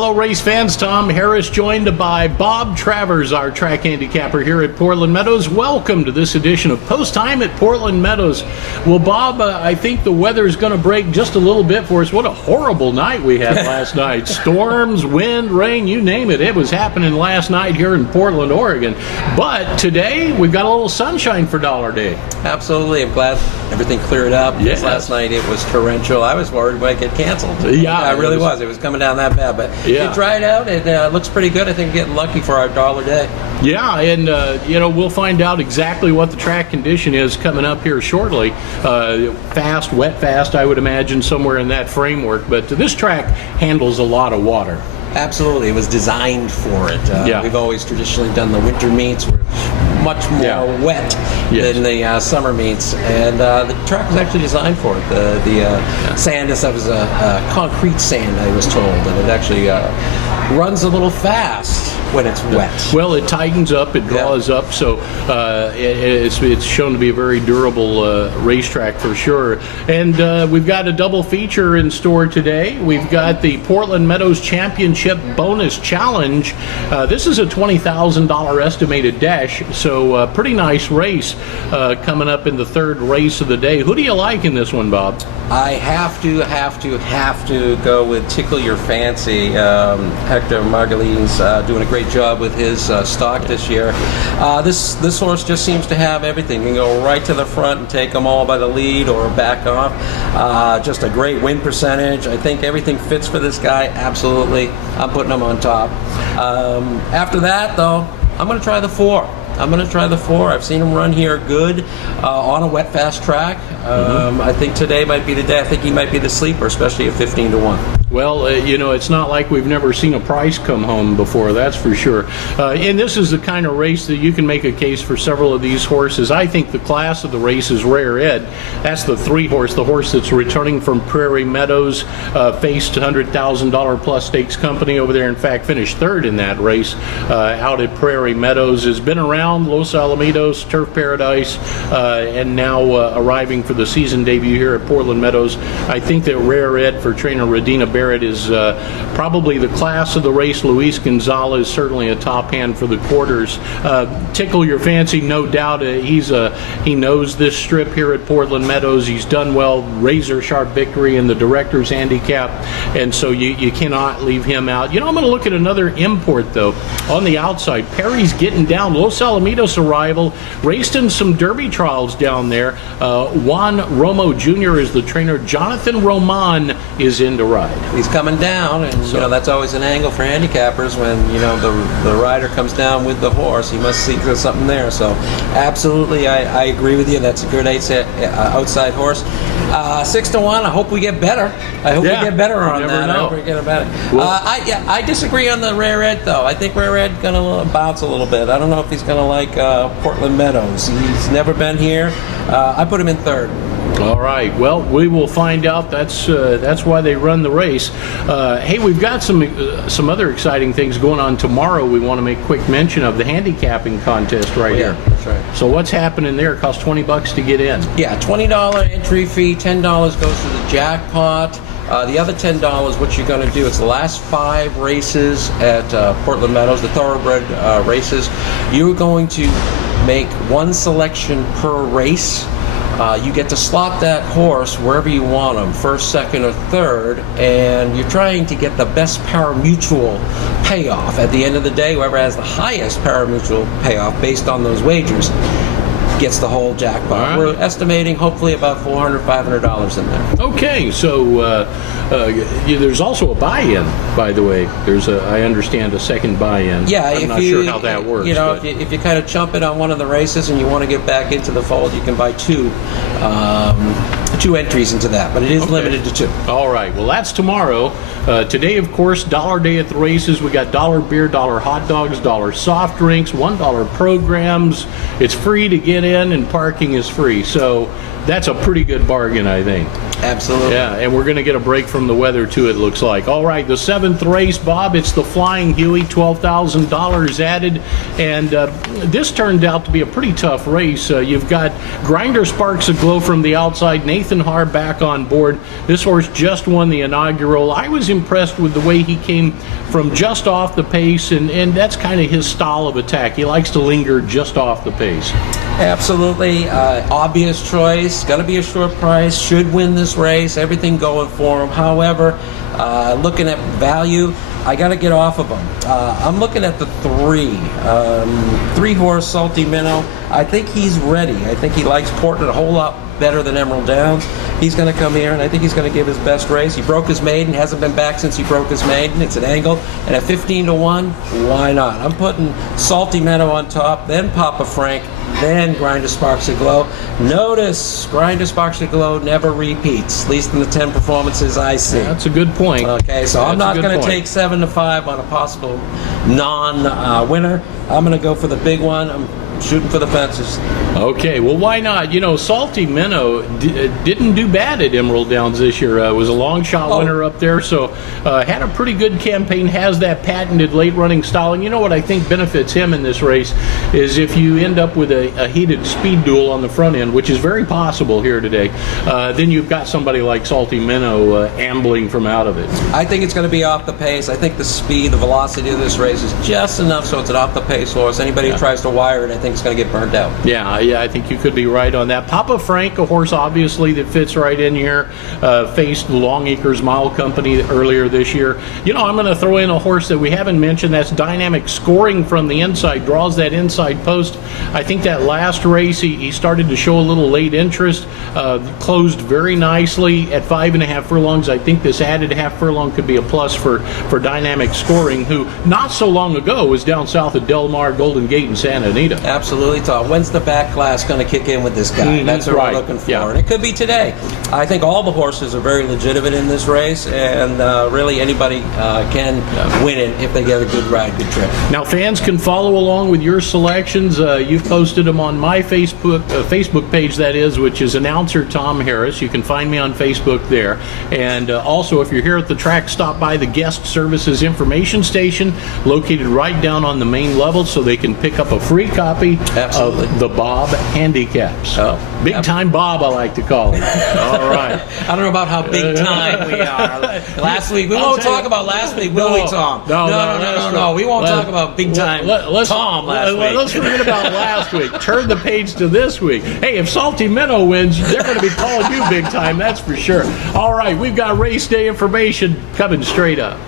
Hello, race fans. Tom Harris joined by Bob Travers, our track handicapper here at Portland Meadows. Welcome to this edition of Post Time at Portland Meadows. Well, Bob, I think the weather is going to break just a little bit for us. What a horrible night we had last night. Storms, wind, rain, you name it. It was happening last night here in Portland, Oregon. But today, we've got a little sunshine for Dollar Day. Absolutely. I'm glad everything cleared up. Yes. Last night it was torrential. I was worried it might get canceled. Yeah, I really was. It was coming down that bad. But it dried out. It looks pretty good. I think getting lucky for our Dollar Day. Yeah, and we'll find out exactly what the track condition is coming up here shortly. Fast, wet fast, I would imagine, somewhere in that framework. But this track handles a lot of water. Absolutely. It was designed for it. We've always traditionally done the winter meets where it's much more wet than the summer meets. And the track was actually designed for it. The sand is was a concrete sand, I was told, and it actually runs a little fast when it's wet. Well, it tightens up, it draws up, so it's shown to be a very durable racetrack for sure. And we've got a double feature in store today. We've got the Portland Meadows Championship Bonus Challenge. This is a $20,000 estimated dash, so pretty nice race coming up in the third race of the day. Who do you like in this one, Bob? I have to go with Tickle Your Fancy. Hector Margoline's doing a great job with his stock this year. This horse just seems to have everything. You can go right to the front and take them all by the lead or back off. Just a great win percentage. I think everything fits for this guy. Absolutely. I'm putting him on top. After that, though, I'm going to try the 4. I've seen him run here good on a wet, fast track. I think today might be the day. I think he might be the sleeper, especially at 15-1. Well, it's not like we've never seen a price come home before, that's for sure. And this is the kind of race that you can make a case for several of these horses. I think the class of the race is Rare Ed. That's the 3-horse, the horse that's returning from Prairie Meadows, faced $100,000 plus stakes company over there. In fact, finished third in that race out at Prairie Meadows. Has been around Los Alamitos, Turf Paradise, and now arriving for the season debut here at Portland Meadows. I think that Rare Ed for trainer Radina Barrett is probably the class of the race. Luis Gonzalez certainly a top hand for the quarters. Tickle Your Fancy, no doubt. He knows this strip here at Portland Meadows. He's done well, razor sharp victory in the director's handicap, and so you cannot leave him out. I'm going to look at another import though on the outside. Perry's getting down. Los Alamitos arrival, raced in some Derby trials down there. Juan Romo Jr. is the trainer. Jonathan Roman is in to ride. He's coming down, and that's always an angle for handicappers when the rider comes down with the horse. He must see there's something there. So absolutely, I agree with you. That's a good outside horse. 6-1. I hope we get better. I hope we get better on that. Know. I hope we get better. I disagree on the Rare Ed though. I think Rare Ed gonna bounce a little bit. I don't know if he's gonna like Portland Meadows. He's never been here. I put him in third. All right. Well, we will find out. That's why they run the race. Hey, we've got some other exciting things going on tomorrow. We want to make quick mention of the handicapping contest here. That's right. So what's happening there? It costs $20 to get in. Yeah, $20 entry fee. $10 goes to the jackpot. The other $10, what you're going to do, it's the last 5 races at Portland Meadows, the thoroughbred races. You're going to make one selection per race. You get to slot that horse wherever you want him, first, second, or third, and you're trying to get the best pari-mutuel payoff. At the end of the day, whoever has the highest pari-mutuel payoff based on those wagers gets the whole jackpot. Right. We're estimating hopefully about $400, $500 in there. Okay, so there's also a buy-in, by the way. There's I understand, a second buy-in. Yeah, I'm not sure how that works. If you kind of chump it on one of the races and you want to get back into the fold, you can buy two entries into that, but it is limited to 2. All right, well, that's tomorrow. Today, of course, Dollar Day at the races. We got dollar beer, dollar hot dogs, dollar soft drinks, $1 programs. It's free to get in, and parking is free. So that's a pretty good bargain, I think. Absolutely. Yeah, and we're going to get a break from the weather too, it looks like. All right, the 7th race, Bob, it's the Flying Huey, $12,000 added, and this turned out to be a pretty tough race. You've got Grinder Sparks Aglow from the outside, Nathan Haar back on board. This horse just won the inaugural. I was impressed with the way he came from just off the pace, and that's kind of his style of attack. He likes to linger just off the pace. Absolutely. Obvious choice. Going to be a short price. Should win this race. Everything going for him. However, looking at value, I got to get off of him. I'm looking at the 3-horse Salty Minnow. I think he's ready. I think he likes Portland a whole lot better than Emerald Downs. He's going to come here, and I think he's going to give his best race. He broke his maiden, hasn't been back since he broke his maiden. It's an angle, and at 15-1, why not? I'm putting Salty Meadow on top, then Papa Frank, then Grinder Sparks Aglow. Notice Grinder Sparks Aglow never repeats, at least in the 10 performances I see. That's a good point. Okay, so I'm not going to take 7-5 on a possible non-winner. I'm going to go for the big one. I'm shooting for the fences. Okay, well, why not? You know, Salty Minnow didn't do bad at Emerald Downs this year. Was a long shot winner up there, so had a pretty good campaign, has that patented late running style. And you know what I think benefits him in this race is if you end up with a heated speed duel on the front end, which is very possible here today, then you've got somebody like Salty Minnow ambling from out of it. I think it's going to be off the pace. I think the speed, the velocity of this race is just enough so it's an off the pace horse. Anybody who tries to wire it, I think it's going to get burned out. Yeah, I think you could be right on that. Papa Frank, a horse obviously that fits right in here, faced Longacres Mile Company earlier this year. You know, I'm going to throw in a horse that we haven't mentioned. That's Dynamic Scoring from the inside, draws that inside post. I think that last race he started to show a little late interest, closed very nicely at 5.5 furlongs. I think this added half furlong could be a plus for Dynamic Scoring, who not so long ago was down south of Del Mar, Golden Gate, and Santa Anita. Absolutely, Tom. When's the back class going to kick in with this guy? That's what we're looking for. And it could be today. I think all the horses are very legitimate in this race, and really anybody can win it if they get a good ride, good trip. Now, fans can follow along with your selections. You've posted them on my Facebook page, that is, which is Announcer Tom Harris. You can find me on Facebook there. And also, if you're here at the track, stop by the Guest Services Information Station, located right down on the main level, so they can pick up a free copy of the Bob Handicaps. Big time Bob, I like to call him. All right. I don't know about how big time we are. Last week, we won't talk about last week, will we, Tom? No. We won't talk about big time Tom last week. Let's forget about last week. Turn the page to this week. Hey, if Salty Minnow wins, they're going to be calling you big time, that's for sure. All right, we've got race day information coming straight up.